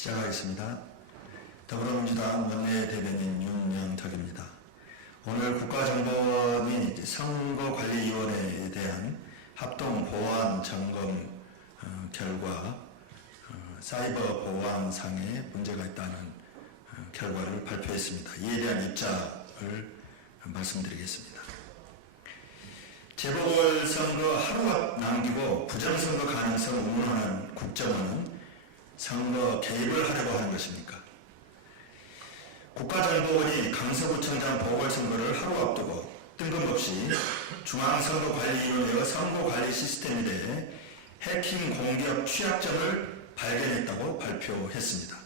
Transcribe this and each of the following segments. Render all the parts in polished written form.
시작하겠습니다. 더불어민주당 원내대변인 윤영탁입니다. 오늘 국가정보원이 선거관리위원회에 대한 합동보안 점검 결과 사이버 보안상에 문제가 있다는 결과를 발표했습니다. 이에 대한 입장을 말씀드리겠습니다. 재보궐선거 하루 앞 남기고 부정선거 가능성을 의문하는 국정원은 선거 개입을 하려고 하는 것입니까? 국가정보원이 강서구청장 보궐선거를 하루 앞두고 뜬금없이 중앙선거관리위원회의 선거관리 시스템에 대해 해킹 공격 취약점을 발견했다고 발표했습니다.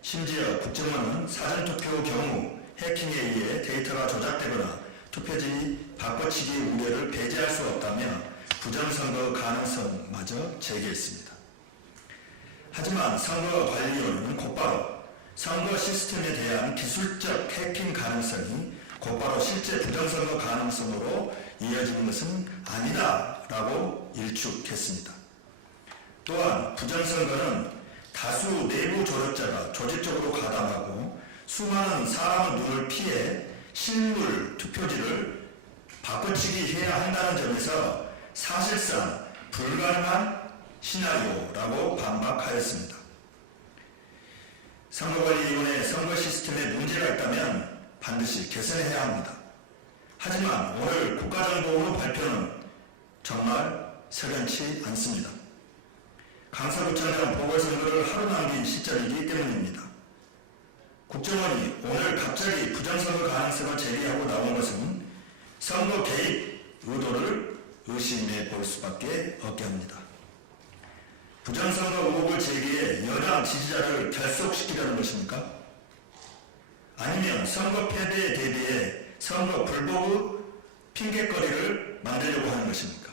심지어 국정원은 사전투표 경우 해킹에 의해 데이터가 조작되거나 투표지 바꿔치기 우려를 배제할 수 없다며 부정선거 가능성마저 제기했습니다. 하지만 선거관리위원회는 곧바로 선거 시스템에 대한 기술적 해킹 가능성이 곧바로 실제 부정선거 가능성으로 이어지는 것은 아니다라고 일축했습니다. 또한 부정선거는 다수 내부 조력자가 조직적으로 가담하고 수많은 사람의 눈을 피해 실물 투표지를 바꿔치기 해야 한다는 점에서 사실상 불가능한 시나리오라고 반박하였습니다. 선거관리위원회 선거 시스템에 문제가 있다면 반드시 개선해야 합니다. 하지만 오늘 국가정보원의 발표는 정말 석연치 않습니다. 강서구청장 보궐선거를 하루 남긴 시점이기 때문입니다. 국정원이 오늘 갑자기 부정선거 가능성을 제기하고 나온 것은 선거 개입 의도를 의심해 볼 수밖에 없게 합니다. 부정선거 의혹을 제기해 여당 지지자를 결속시키려는 것입니까? 아니면 선거 패배에 대비해 선거 불복의 핑계거리를 만들려고 하는 것입니까?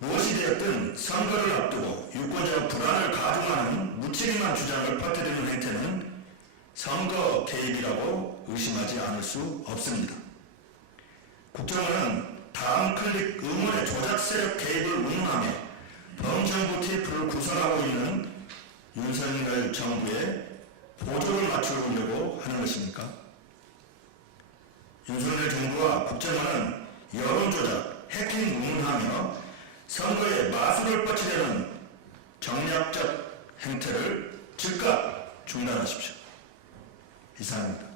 무엇이 되었든 선거를 앞두고 유권자의 불안을 가중하는 무책임한 주장을 퍼뜨리는 행태는 선거 개입이라고 의심하지 않을 수 없습니다. 국정원은 다음 클릭 의문의 조작 세력 개입을 운운하며 범정부 TF를 구성하고 있는 윤석열 정부에 보조를 맞추려고 하는 것입니까? 윤석열 정부와 국정원은 여론조작, 해킹 운운하며 선거에 마술을 뻗치려는 정략적 행태를 즉각 중단하십시오. 이상입니다.